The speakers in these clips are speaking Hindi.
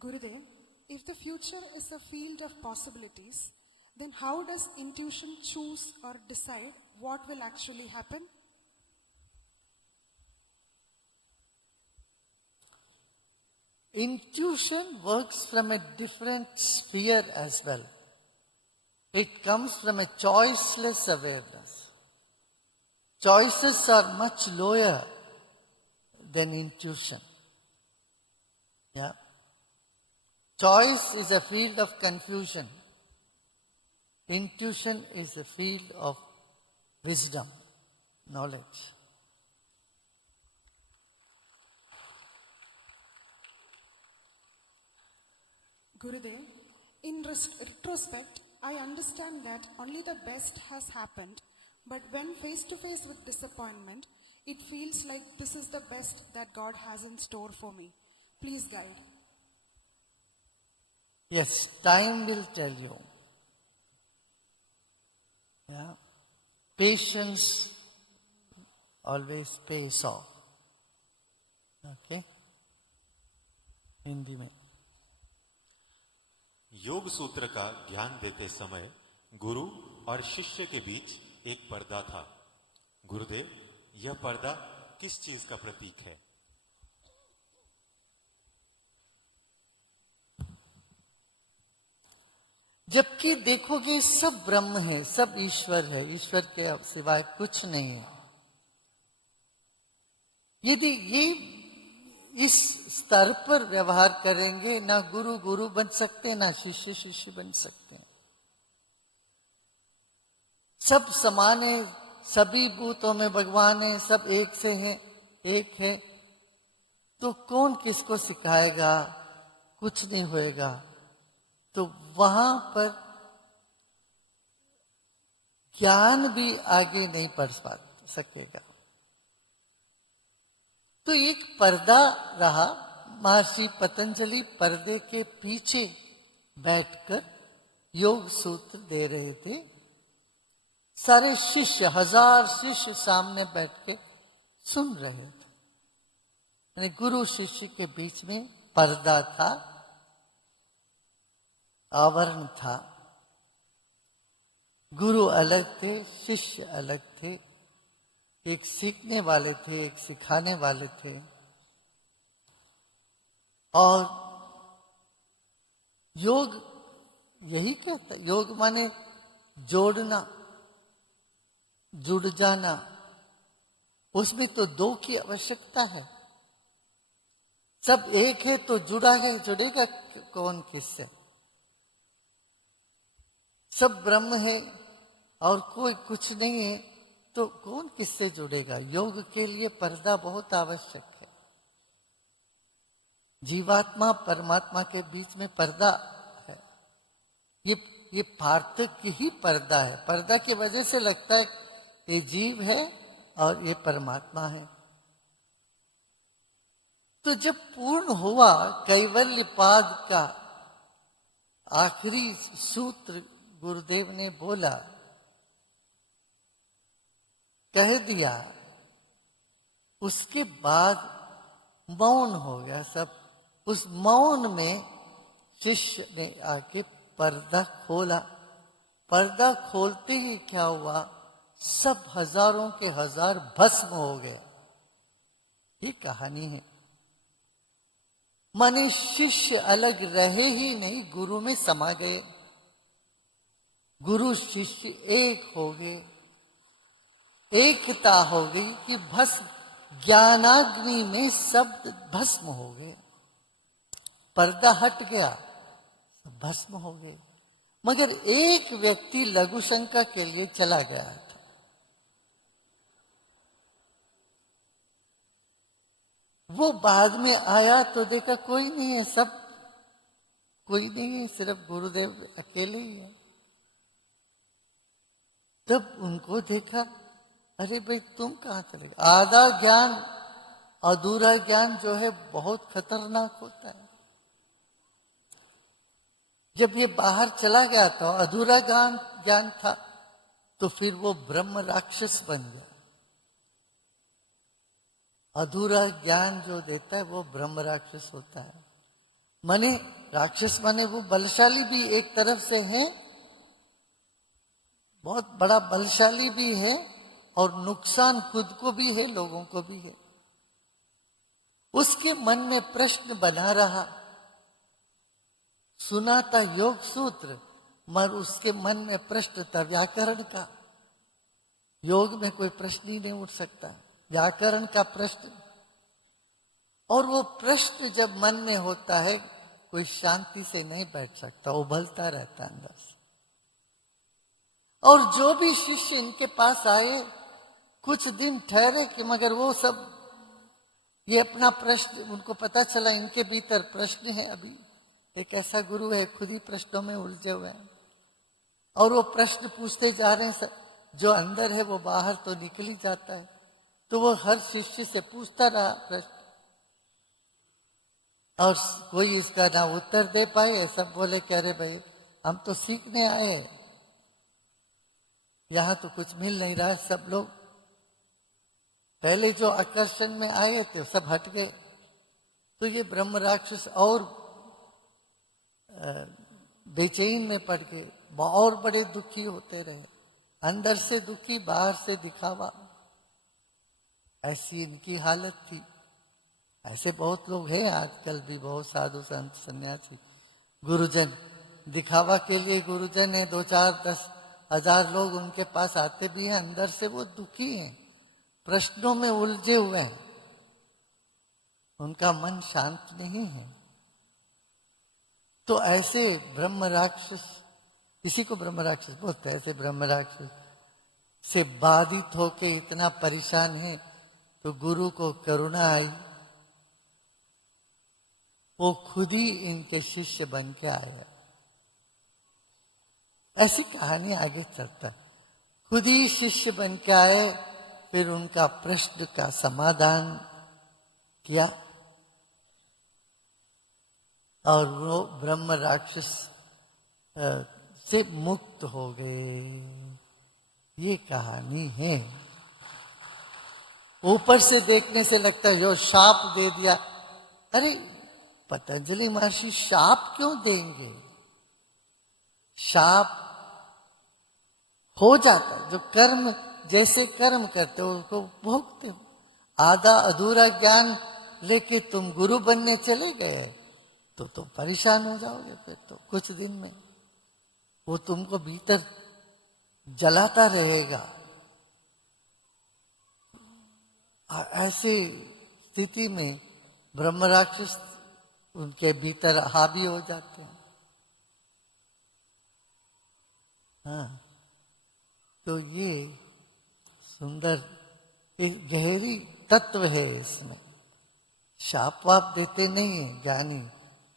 Gurudev, if the future is a field of possibilities, then how does intuition choose or decide what will actually happen? Intuition works from a different sphere as well. It comes from a choiceless awareness. Choices are much lower than intuition. Yeah. Choice is a field of confusion. Intuition is a field of wisdom, knowledge. Gurudev, in retrospect, I understand that only the best has happened, but when face to face with disappointment, it feels like this is the best that God has in store for me. Please guide. Yes, time will tell you. Yeah. Patience always pays off. Okay? Hindi में योग सूत्र का ज्ञान देते समय गुरु और शिष्य के बीच एक पर्दा था। गुरुदेव, यह पर्दा किस चीज का प्रतीक है? जबकि देखोगे सब ब्रह्म है, सब ईश्वर है, ईश्वर के सिवाय कुछ नहीं है। यदि ये इस स्तर पर व्यवहार करेंगे, ना गुरु गुरु बन सकते, ना शिष्य शिष्य बन सकते हैं। सब समान है, सभी भूतों में भगवान है, सब एक से हैं, एक है, तो कौन किसको सिखाएगा? कुछ नहीं होएगा। तो वहां पर ज्ञान भी आगे नहीं बढ़ सकेगा। तो एक पर्दा रहा। महर्षि पतंजलि पर्दे के पीछे बैठकर योग सूत्र दे रहे थे। सारे शिष्य, 1000 शिष्य सामने बैठ के सुन रहे थे। यानी गुरु शिष्य के बीच में पर्दा था, आवरण था। गुरु अलग थे, शिष्य अलग थे। एक सीखने वाले थे, एक सिखाने वाले थे। और योग यही कहता है, योग माने जोड़ना, जुड़ जाना। उसमें तो दो की आवश्यकता है। सब एक है तो जुड़ा है, जुड़ेगा कौन किससे? सब ब्रह्म है और कोई कुछ नहीं है, तो कौन किससे जुड़ेगा? योग के लिए पर्दा बहुत आवश्यक है। जीवात्मा परमात्मा के बीच में पर्दा है। ये पार्थक्य ही पर्दा है। पर्दा की वजह से लगता है ये जीव है और ये परमात्मा है। तो जब पूर्ण हुआ कैवल्य पाद का आखिरी सूत्र गुरुदेव ने बोला, कह दिया, उसके बाद मौन हो गया सब। उस मौन में शिष्य ने आके पर्दा खोला। पर्दा खोलते ही क्या हुआ? सब हजारों के हजार भस्म हो गए। ये कहानी है। माने शिष्य अलग रहे ही नहीं, गुरु में समा गए। गुरु शिष्य एक हो गए। एकता हो गई कि भस्म, ज्ञानाग्नि में सब भस्म हो गए। पर्दा हट गया, सब भस्म हो गए। मगर एक व्यक्ति लघु शंका के लिए चला गया था। वो बाद में आया तो देखा कोई नहीं है, सब कोई नहीं है, सिर्फ गुरुदेव अकेले ही है। तब उनको देखा, अरे भाई तुम कहां चले गए? आधा ज्ञान, अधूरा ज्ञान जो है बहुत खतरनाक होता है। जब ये बाहर चला गया तो अधूरा ज्ञान था, तो फिर वो ब्रह्म राक्षस बन गया। अधूरा ज्ञान जो देता है वो ब्रह्म राक्षस होता है। माने राक्षस माने वो बलशाली भी एक तरफ से है, बहुत बड़ा बलशाली भी है, और नुकसान खुद को भी है, लोगों को भी है। उसके मन में प्रश्न बना रहा, सुना था योग सूत्र, मगर उसके मन में प्रश्न था व्याकरण का। योग में कोई प्रश्न ही नहीं उठ सकता, व्याकरण का प्रश्न। और वो प्रश्न जब मन में होता है, कोई शांति से नहीं बैठ सकता, उबलता रहता अंदर से। और जो भी शिष्य इनके पास आए, कुछ दिन ठहरे कि मगर वो सब ये अपना प्रश्न, उनको पता चला इनके भीतर प्रश्न है। अभी एक ऐसा गुरु है खुद ही प्रश्नों में उलझे हुए हैं, और वो प्रश्न पूछते जा रहे हैं। जो अंदर है वो बाहर तो निकल ही जाता है। तो वो हर शिष्य से पूछता रहा प्रश्न, और कोई इसका ना उत्तर दे पाए। सब बोले कि अरे भाई हम तो सीखने आए, यहां तो कुछ मिल नहीं रहा। सब लोग पहले जो आकर्षण में आए थे सब हट गए। तो ये ब्रह्म राक्षस और बेचैन में पड़ गए, और बड़े दुखी होते रहे। अंदर से दुखी, बाहर से दिखावा, ऐसी इनकी हालत थी। ऐसे बहुत लोग हैं आजकल भी, बहुत साधु संत सन्यासी गुरुजन, दिखावा के लिए गुरुजन है। 2-4-10,000 लोग उनके पास आते भी हैं, अंदर से वो दुखी हैं, प्रश्नों में उलझे हुए हैं, उनका मन शांत नहीं है। तो ऐसे ब्रह्म राक्षस, इसी को ब्रह्म राक्षस बोलते हैं, ऐसे ब्रह्म राक्षस से बाधित होके इतना परेशान है। तो गुरु को करुणा आई, वो खुद ही इनके शिष्य बन के आया। ऐसी कहानी आगे चलता है। खुद ही शिष्य बन के आए, फिर उनका प्रश्न का समाधान किया, और वो ब्रह्म राक्षस से मुक्त हो गए। ये कहानी है। ऊपर से देखने से लगता है जो शाप दे दिया। अरे पतंजलि महर्षि शाप क्यों देंगे? शाप हो जाता, जो कर्म जैसे कर्म करते हो उसको भोगते हो। आधा अधूरा ज्ञान लेके तुम गुरु बनने चले गए तो तुम परेशान हो जाओगे। फिर तो कुछ दिन में वो तुमको भीतर जलाता रहेगा। ऐसी स्थिति में ब्रह्म राक्षस उनके भीतर हावी हो जाते हैं। हाँ, तो ये सुंदर एक गहरी तत्व है इसमें। शाप वाप देते नहीं है ज्ञानी,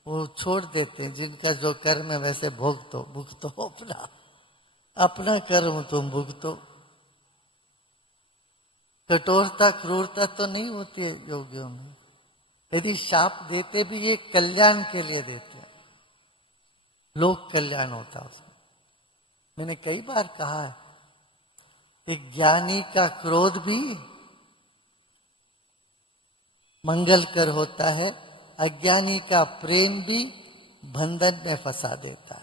वो छोड़ देते हैं। जिनका जो कर्म है वैसे भुगतो अपना कर्म तुम भुगतो। कठोरता क्रूरता तो नहीं होती है योगियों में। यदि शाप देते भी ये कल्याण के लिए देते हैं, लोक कल्याण होता है उसमें। मैंने कई बार कहा है, एक ज्ञानी का क्रोध भी मंगलकर होता है, अज्ञानी का प्रेम भी बंधन में फंसा देता है।